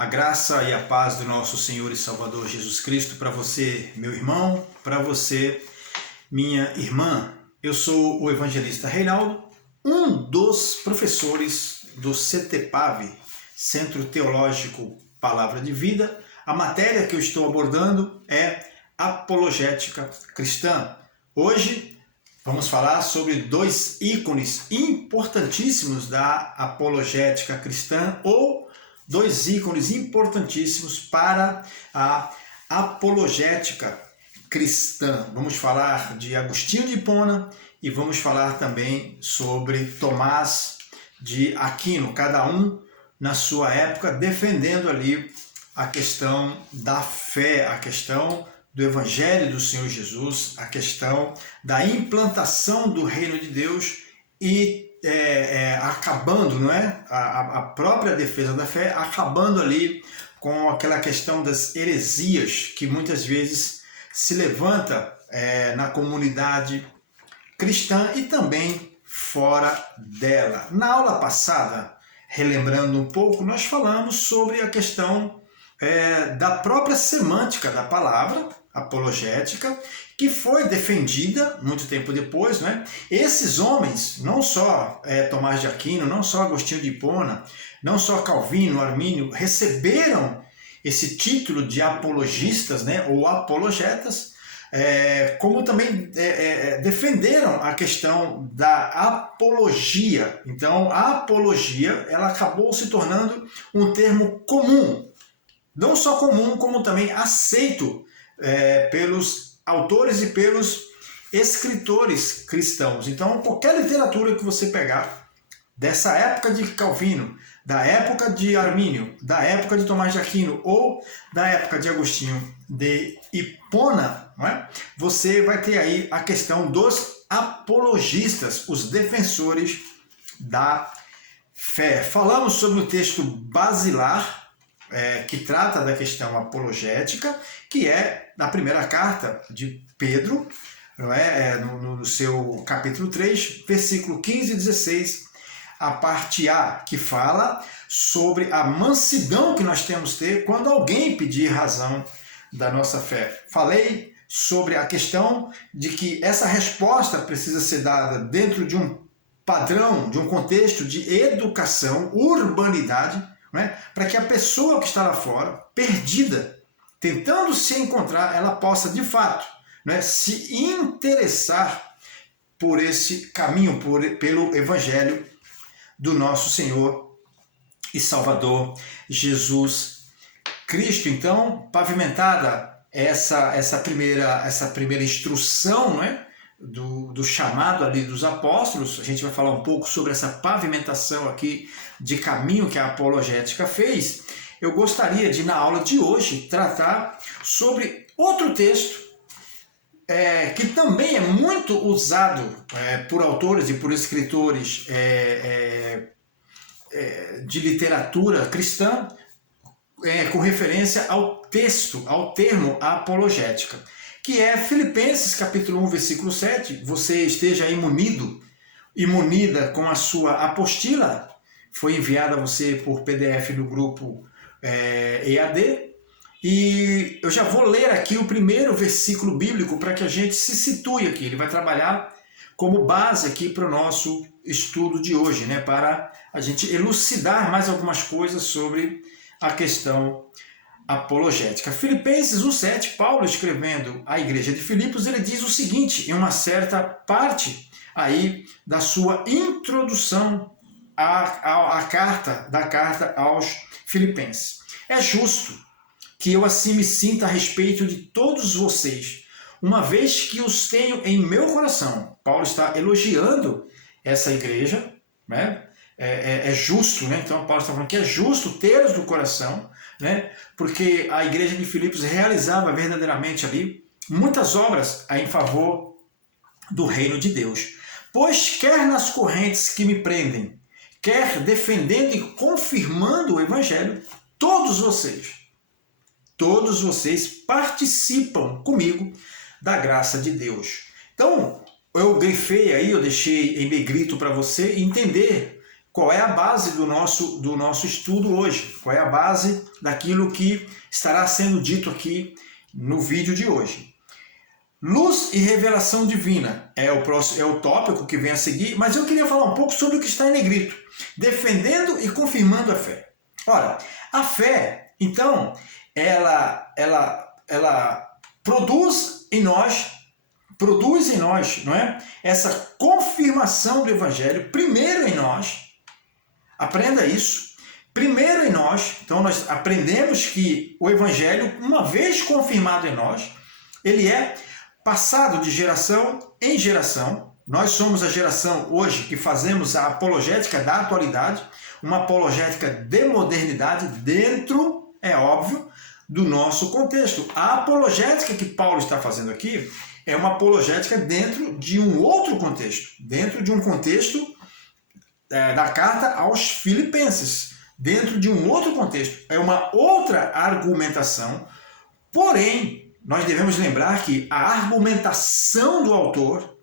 A graça e a paz do nosso Senhor e Salvador Jesus Cristo para você, meu irmão, para você, minha irmã. Eu sou o evangelista Reinaldo, um dos professores do CTPAV, Centro Teológico Palavra de Vida. A matéria que eu estou abordando é apologética cristã. Hoje vamos falar sobre dois ícones importantíssimos da apologética cristã, ou dois ícones importantíssimos para a apologética cristã. Vamos falar de Agostinho de Hipona e vamos falar também sobre Tomás de Aquino, cada um na sua época defendendo ali a questão da fé, a questão do Evangelho do Senhor Jesus, a questão da implantação do reino de Deus e acabando, não é? A própria defesa da fé, acabando ali com aquela questão das heresias que muitas vezes se levanta na comunidade cristã e também fora dela. Na aula passada, relembrando um pouco, nós falamos sobre a questão da própria semântica da palavra apologética, que foi defendida muito tempo depois, né? Esses homens, não só Tomás de Aquino, não só Agostinho de Hipona, não só Calvino, Armínio, receberam esse título de apologistas, né? Ou apologetas, como também defenderam a questão da apologia. Então, a apologia, ela acabou se tornando um termo comum, não só comum, como também aceito pelos autores e pelos escritores cristãos. Então, qualquer literatura que você pegar dessa época de Calvino, da época de Armínio, da época de Tomás de Aquino ou da época de Agostinho de Hipona, não é? Você vai ter aí a questão dos apologistas, os defensores da fé. Falamos sobre o texto basilar, que trata da questão apologética, que é na primeira carta de Pedro, não é? No seu capítulo 3, versículo 15 e 16, a parte A, que fala sobre a mansidão que nós temos que ter quando alguém pedir razão da nossa fé. Falei sobre a questão de que essa resposta precisa ser dada dentro de um padrão, de um contexto de educação, urbanidade, né? Para que a pessoa que está lá fora, perdida, tentando se encontrar, ela possa de fato, né, se interessar por esse caminho, pelo Evangelho do nosso Senhor e Salvador Jesus Cristo. Então, pavimentada essa primeira instrução, não é? Do chamado ali dos apóstolos, a gente vai falar um pouco sobre essa pavimentação aqui de caminho que a apologética fez. Eu gostaria de, na aula de hoje, tratar sobre outro texto que também é muito usado por autores e por escritores de literatura cristã, com referência ao texto, ao termo apologética, que é Filipenses capítulo 1, versículo 7. Você esteja aí munida com a sua apostila, foi enviada a você por PDF no grupo EAD, e eu já vou ler aqui o primeiro versículo bíblico para que a gente se situe aqui. Ele vai trabalhar como base aqui para o nosso estudo de hoje, né? Para a gente elucidar mais algumas coisas sobre a questão apologética. Filipenses 1,7, Paulo escrevendo à igreja de Filipos, ele diz o seguinte, em uma certa parte aí da sua introdução à carta aos Filipenses. É justo que eu assim me sinta a respeito de todos vocês, uma vez que os tenho em meu coração. Paulo está elogiando essa igreja, né? É justo, né? Então Paulo está falando que é justo tê-los no coração, né? Porque a igreja de Filipos realizava verdadeiramente ali muitas obras em favor do reino de Deus. Pois quer nas correntes que me prendem, quer defendendo e confirmando o evangelho, todos vocês participam comigo da graça de Deus. Então, eu grifei aí, eu deixei em negrito para você entender qual é a base do nosso estudo hoje, qual é a base daquilo que estará sendo dito aqui no vídeo de hoje. Luz e revelação divina é o tópico que vem a seguir, mas eu queria falar um pouco sobre o que está em negrito, defendendo e confirmando a fé. Ora, a fé, então, ela produz em nós, não é? Essa confirmação do Evangelho, primeiro em nós. Aprenda isso. Primeiro em nós, então nós aprendemos que o Evangelho, uma vez confirmado em nós, ele é passado de geração em geração. Nós somos a geração hoje que fazemos a apologética da atualidade, uma apologética de modernidade dentro, é óbvio, do nosso contexto. A apologética que Paulo está fazendo aqui é uma apologética dentro de um outro contexto, dentro de um contexto da carta aos Filipenses, dentro de um outro contexto. É uma outra argumentação, porém, nós devemos lembrar que a argumentação do autor,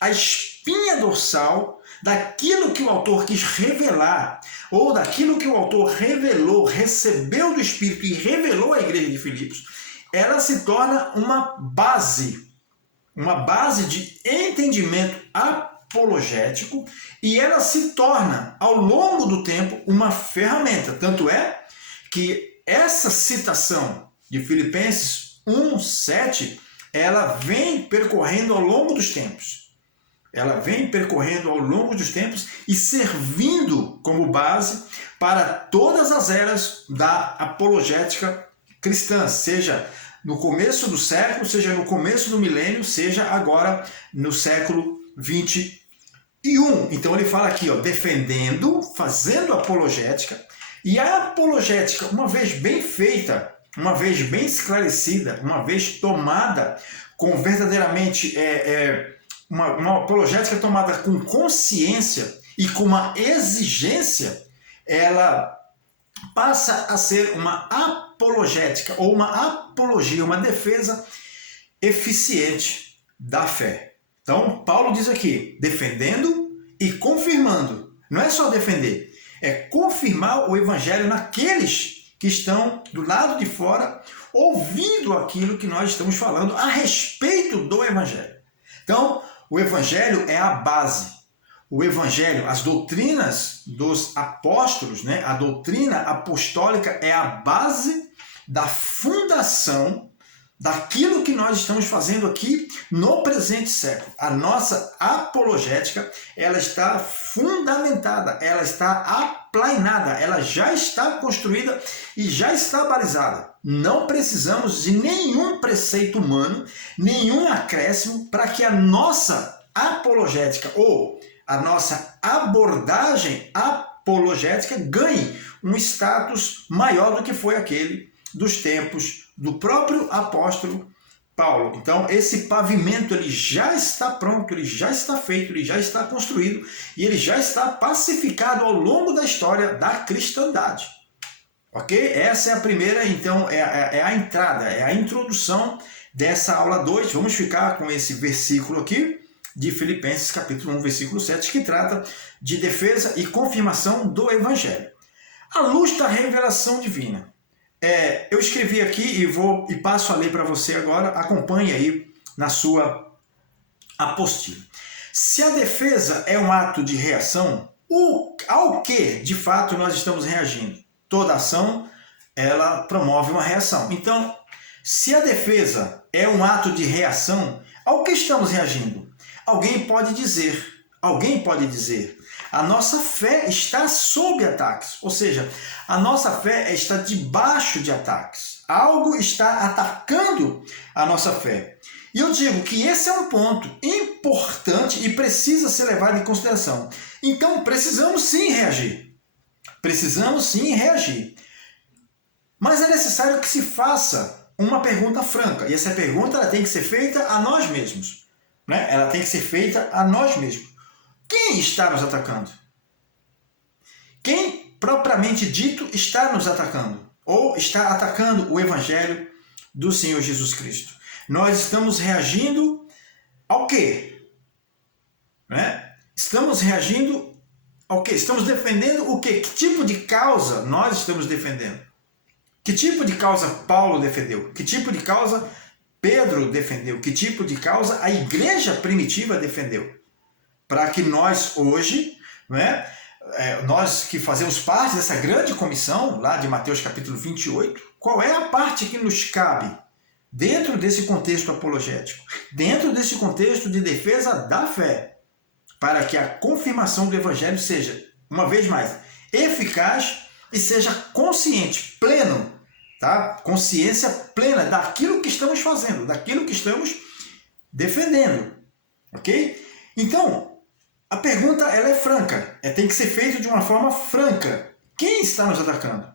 a espinha dorsal daquilo que o autor quis revelar, ou daquilo que o autor revelou, recebeu do Espírito e revelou à igreja de Filipos, ela se torna uma base de entendimento apologético, e ela se torna, ao longo do tempo, uma ferramenta. Tanto é que essa citação de Filipenses 1:7, ela vem percorrendo ao longo dos tempos. Ela vem percorrendo ao longo dos tempos e servindo como base para todas as eras da apologética cristã, seja no começo do século, seja no começo do milênio, seja agora no século 21. Então ele fala aqui, defendendo, fazendo apologética, e a apologética, uma vez bem feita, uma vez bem esclarecida, uma vez tomada com verdadeiramente uma apologética tomada com consciência e com uma exigência, ela passa a ser uma apologética ou uma apologia, uma defesa eficiente da fé. Então, Paulo diz aqui, defendendo e confirmando. Não é só defender, é confirmar o evangelho naqueles que estão do lado de fora, ouvindo aquilo que nós estamos falando a respeito do evangelho. Então, o evangelho é a base. O evangelho, as doutrinas dos apóstolos, né? A doutrina apostólica é a base da fundação daquilo que nós estamos fazendo aqui no presente século. A nossa apologética, ela está fundamentada, ela está aplainada, ela já está construída e já está balizada. Não precisamos de nenhum preceito humano, nenhum acréscimo para que a nossa apologética ou a nossa abordagem apologética ganhe um status maior do que foi aquele dos tempos do próprio apóstolo Paulo. Então, esse pavimento ele já está pronto, ele já está feito, ele já está construído e ele já está pacificado ao longo da história da cristandade. Ok? Essa é a primeira, então, é a entrada, é a introdução dessa aula 2. Vamos ficar com esse versículo aqui de Filipenses, capítulo 1, versículo 7, que trata de defesa e confirmação do Evangelho. À luz da revelação divina. Eu escrevi aqui e passo a ler para você agora, acompanhe aí na sua apostila. Se a defesa é um ato de reação, ao que de fato nós estamos reagindo? Toda ação, ela promove uma reação. Então, se a defesa é um ato de reação, ao que estamos reagindo? Alguém pode dizer, a nossa fé está sob ataques, ou seja, a nossa fé está debaixo de ataques. Algo está atacando a nossa fé. E eu digo que esse é um ponto importante e precisa ser levado em consideração. Então, precisamos sim reagir. Mas é necessário que se faça uma pergunta franca. E essa pergunta ela tem que ser feita a nós mesmos. Né? Ela tem que ser feita a nós mesmos. Quem está nos atacando? Quem, propriamente dito, está nos atacando? Ou está atacando o Evangelho do Senhor Jesus Cristo? Nós estamos reagindo ao quê? Né? Estamos reagindo Ok, estamos defendendo o quê? Que tipo de causa nós estamos defendendo? Que tipo de causa Paulo defendeu? Que tipo de causa Pedro defendeu? Que tipo de causa a igreja primitiva defendeu? Para que nós hoje, né, nós que fazemos parte dessa grande comissão, lá de Mateus capítulo 28, qual é a parte que nos cabe dentro desse contexto apologético? Dentro desse contexto de defesa da fé, para que a confirmação do evangelho seja, uma vez mais, eficaz e seja consciente, pleno, tá? Consciência plena daquilo que estamos fazendo, daquilo que estamos defendendo, ok? Então, a pergunta ela é franca, tem que ser feita de uma forma franca. Quem está nos atacando?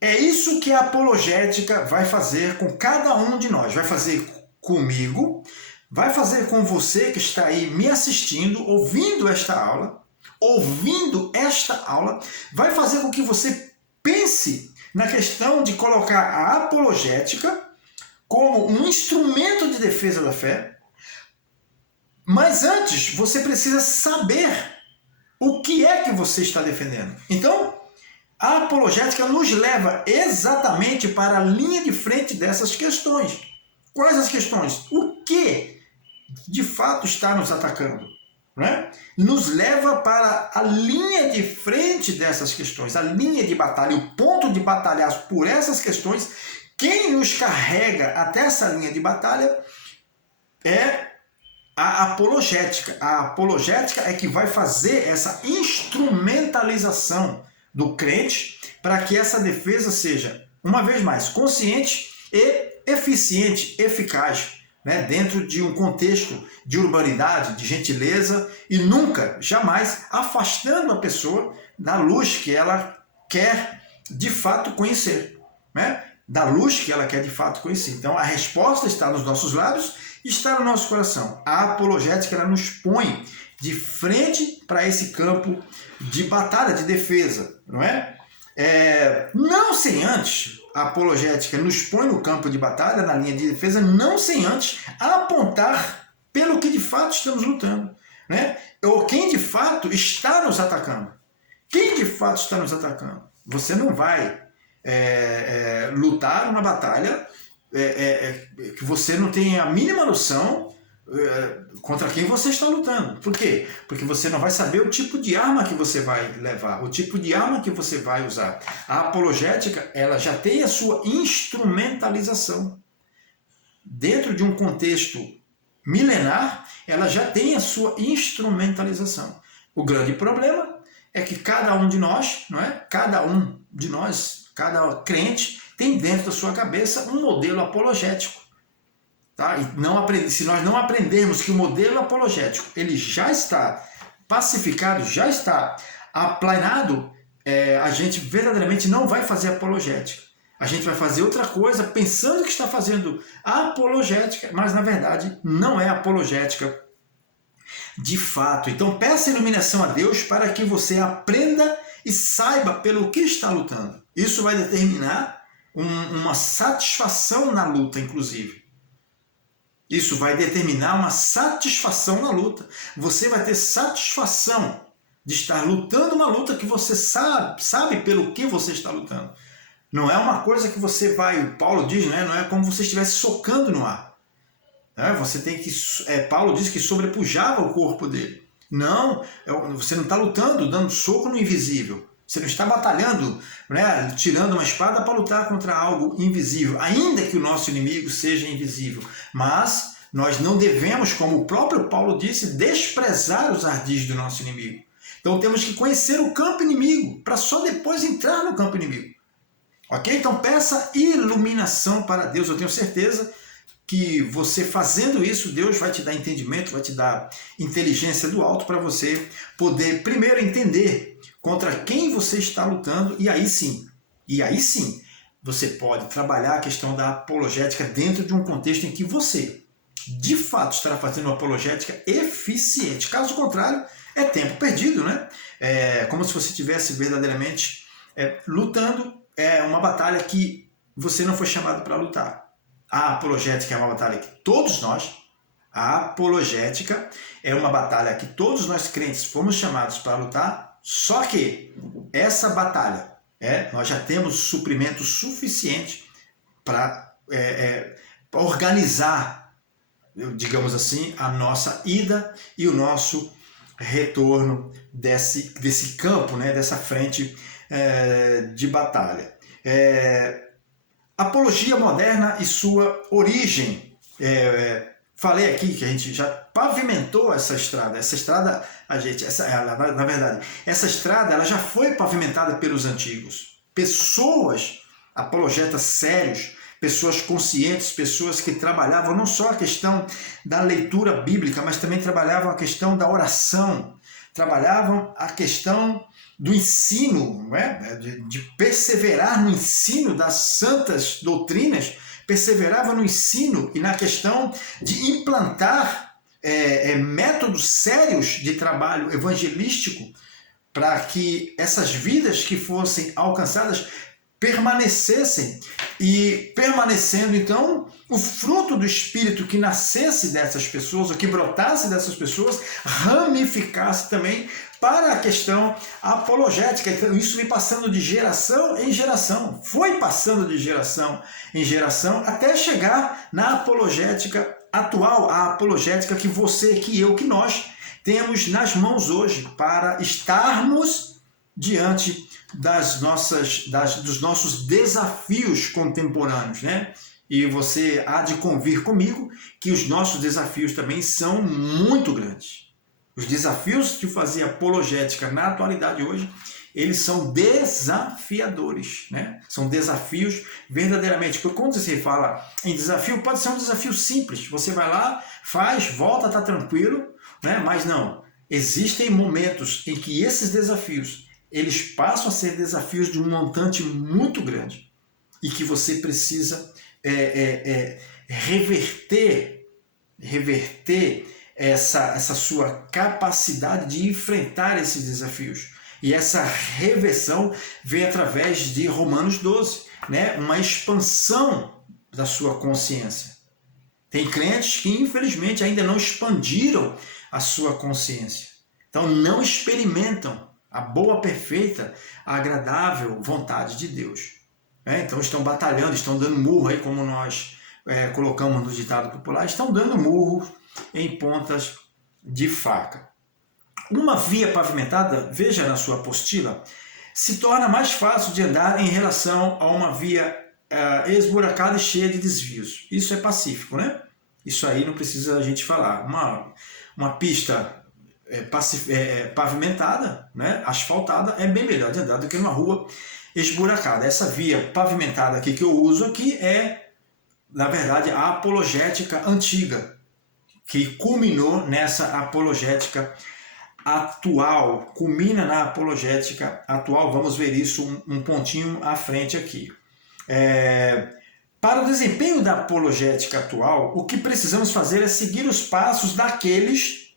É isso que a apologética vai fazer com cada um de nós, vai fazer comigo, vai fazer com você que está aí me assistindo, ouvindo esta aula, vai fazer com que você pense na questão de colocar a apologética como um instrumento de defesa da fé, mas antes você precisa saber o que é que você está defendendo. Então, a apologética nos leva exatamente para a linha de frente dessas questões. Quais as questões? O que de fato está nos atacando? Né? Nos leva para a linha de frente dessas questões, a linha de batalha, o ponto de batalhar por essas questões. Quem nos carrega até essa linha de batalha é a apologética. A apologética é que vai fazer essa instrumentalização do crente para que essa defesa seja, uma vez mais, consciente e eficiente, eficaz, né, dentro de um contexto de urbanidade, de gentileza e nunca, jamais afastando a pessoa da luz que ela quer de fato conhecer, né? Da luz que ela quer de fato conhecer. Então a resposta está nos nossos lábios, está no nosso coração. A apologética ela nos põe de frente para esse campo de batalha, de defesa, não é? Não sem antes, a apologética nos põe no campo de batalha, na linha de defesa, não sem antes apontar pelo que de fato estamos lutando, né? Ou quem de fato está nos atacando. Quem de fato está nos atacando? Você não vai lutar uma batalha que você não tem a mínima noção contra quem você está lutando. Por quê? Porque você não vai saber o tipo de arma que você vai levar, o tipo de arma que você vai usar. A apologética, ela já tem a sua instrumentalização. Dentro de um contexto milenar, ela já tem a sua instrumentalização. O grande problema é que cada um de nós, não é? Cada um de nós, cada crente, tem dentro da sua cabeça um modelo apologético. Tá? E se nós não aprendermos que o modelo apologético ele já está pacificado, já está aplanado, a gente verdadeiramente não vai fazer apologética. A gente vai fazer outra coisa pensando que está fazendo apologética, mas na verdade não é apologética de fato. Então peça iluminação a Deus para que você aprenda e saiba pelo que está lutando. Isso vai determinar uma satisfação na luta, inclusive. Isso vai determinar uma satisfação na luta. Você vai ter satisfação de estar lutando uma luta que você sabe pelo que você está lutando. Não é uma coisa que você vai, Paulo diz, né? Não é como se você estivesse socando no ar. Você tem que, Paulo diz que sobrepujava o corpo dele. Não, você não está lutando, dando soco no invisível. Você não está batalhando, né, tirando uma espada para lutar contra algo invisível, ainda que o nosso inimigo seja invisível. Mas nós não devemos, como o próprio Paulo disse, desprezar os ardis do nosso inimigo. Então temos que conhecer o campo inimigo, para só depois entrar no campo inimigo. Ok? Então peça iluminação para Deus. Eu tenho certeza que você fazendo isso, Deus vai te dar entendimento, vai te dar inteligência do alto para você poder primeiro entender contra quem você está lutando e aí sim, você pode trabalhar a questão da apologética dentro de um contexto em que você, de fato, estará fazendo uma apologética eficiente. Caso contrário, é tempo perdido, né? É como se você estivesse verdadeiramente lutando uma batalha que você não foi chamado para lutar. A apologética é uma batalha que a apologética é uma batalha que todos nós crentes fomos chamados para lutar, Só que essa batalha, nós já temos suprimento suficiente para organizar, digamos assim, a nossa ida e o nosso retorno desse campo, né, dessa frente de batalha. Apologia moderna e sua origem. Falei aqui que a gente já pavimentou essa estrada. Essa estrada, na verdade, essa estrada ela já foi pavimentada pelos antigos. Pessoas, apologetas sérios, pessoas conscientes, pessoas que trabalhavam não só a questão da leitura bíblica, mas também trabalhavam a questão da oração, trabalhavam a questão do ensino, não é? de perseverar no ensino das santas doutrinas, perseverava no ensino e na questão de implantar métodos sérios de trabalho evangelístico para que essas vidas que fossem alcançadas permanecessem e permanecendo então o fruto do Espírito que nascesse dessas pessoas, ou que brotasse dessas pessoas, ramificasse também para a questão apologética. Então isso vem passando de geração em geração, foi passando de geração em geração até chegar na apologética atual, a apologética que você, que eu, que nós temos nas mãos hoje para estarmos diante dos nossos desafios contemporâneos, né? E você há de convir comigo que os nossos desafios também são muito grandes. Os desafios de fazer apologética na atualidade hoje, eles são desafiadores, né? São desafios verdadeiramente. Porque quando você fala em desafio, pode ser um desafio simples. Você vai lá, faz, volta, está tranquilo, né? Mas não. Existem momentos em que esses desafios eles passam a ser desafios de um montante muito grande e que você precisa reverter essa sua capacidade de enfrentar esses desafios. E essa reversão vem através de Romanos 12, né? Uma expansão da sua consciência. Tem crentes que infelizmente ainda não expandiram a sua consciência. Então não experimentam a boa, perfeita, agradável vontade de Deus. Então estão batalhando, estão dando murro, aí como nós colocamos no ditado popular, estão dando murro em pontas de faca. Uma via pavimentada, veja na sua apostila, se torna mais fácil de andar em relação a uma via esburacada e cheia de desvios. Isso é pacífico, né? Isso aí não precisa a gente falar. Uma pista pavimentada, né, asfaltada, é bem melhor de andar do que numa rua esburacada. Essa via pavimentada aqui que eu uso aqui na verdade, a apologética antiga, que culminou nessa apologética atual, culmina na apologética atual. Vamos ver isso um pontinho à frente aqui. Para o desempenho da apologética atual, o que precisamos fazer é seguir os passos daqueles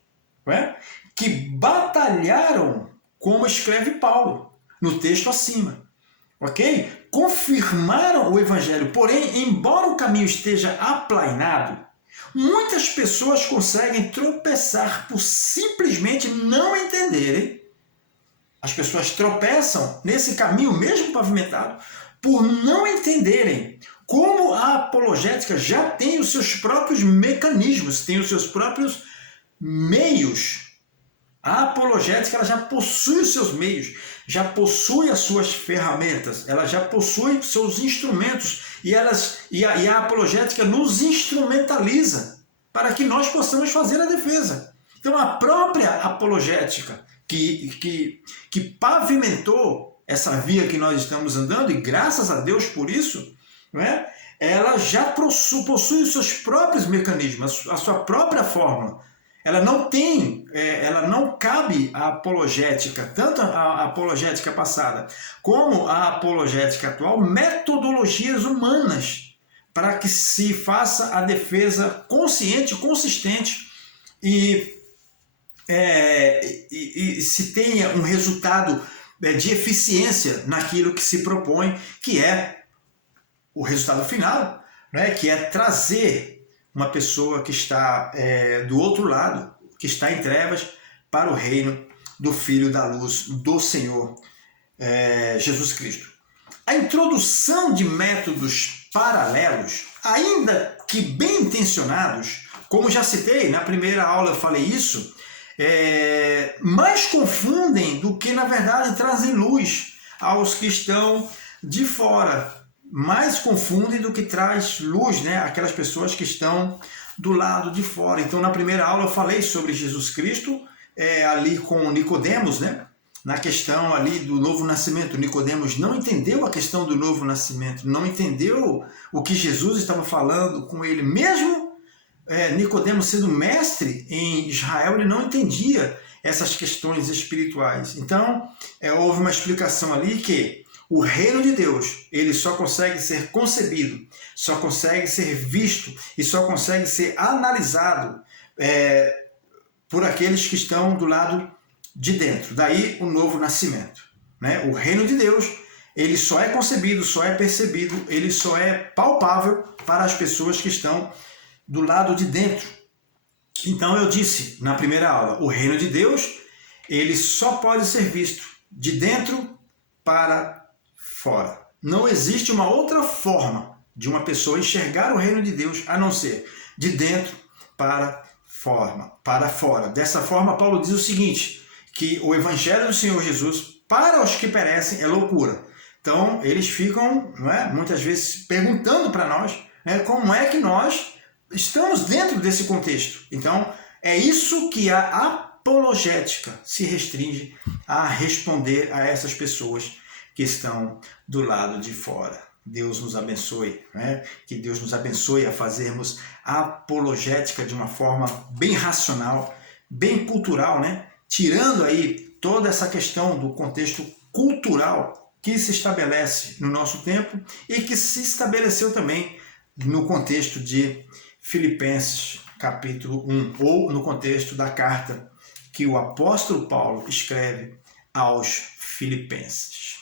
que batalharam, como escreve Paulo no texto acima, ok? Confirmaram o evangelho, porém, embora o caminho esteja aplainado, muitas pessoas conseguem tropeçar por simplesmente não entenderem. As pessoas tropeçam nesse caminho mesmo pavimentado por não entenderem como a apologética já tem os seus próprios mecanismos, tem os seus próprios meios. A apologética ela já possui os seus meios, já possui as suas ferramentas, ela já possui os seus instrumentos e a apologética nos instrumentaliza para que nós possamos fazer a defesa. Então a própria apologética que pavimentou essa via que nós estamos andando, e graças a Deus por isso, ela já possui os seus próprios mecanismos, a sua própria fórmula. Ela não cabe à apologética, tanto a apologética passada como a apologética atual, metodologias humanas para que se faça a defesa consciente, consistente e se tenha um resultado de eficiência naquilo que se propõe, que é o resultado final, que é trazer uma pessoa que está do outro lado, que está em trevas, para o reino do Filho da luz do Senhor Jesus Cristo. A introdução de métodos paralelos, ainda que bem intencionados, como já citei, na primeira aula eu falei isso, mais confundem do que, na verdade, trazem luz aos que estão de fora. Mais confundem do que traz luz, né? Aquelas pessoas que estão do lado de fora. Então, na primeira aula eu falei sobre Jesus Cristo, ali com Nicodemos, né? Na questão ali do novo nascimento. Nicodemos não entendeu a questão do novo nascimento, não entendeu o que Jesus estava falando com ele. Mesmo Nicodemos sendo mestre em Israel, ele não entendia essas questões espirituais. Então, houve uma explicação ali que o reino de Deus, ele só consegue ser concebido, só consegue ser visto e só consegue ser analisado por aqueles que estão do lado de dentro. Daí o novo nascimento, né? O reino de Deus, ele só é concebido, só é percebido, ele só é palpável para as pessoas que estão do lado de dentro. Então eu disse na primeira aula, o reino de Deus, ele só pode ser visto de dentro para fora. Não existe uma outra forma de uma pessoa enxergar o reino de Deus a não ser de dentro para fora. Dessa forma, Paulo diz o seguinte, que o evangelho do Senhor Jesus, para os que perecem, é loucura. Então, eles ficam, muitas vezes, perguntando para nós, como é que nós estamos dentro desse contexto. Então, é isso que a apologética se restringe a responder a essas pessoas que estão do lado de fora. Deus nos abençoe, que Deus nos abençoe a fazermos a apologética de uma forma bem racional, bem cultural, tirando aí toda essa questão do contexto cultural que se estabelece no nosso tempo e que se estabeleceu também no contexto de Filipenses capítulo 1, ou no contexto da carta que o apóstolo Paulo escreve aos Filipenses.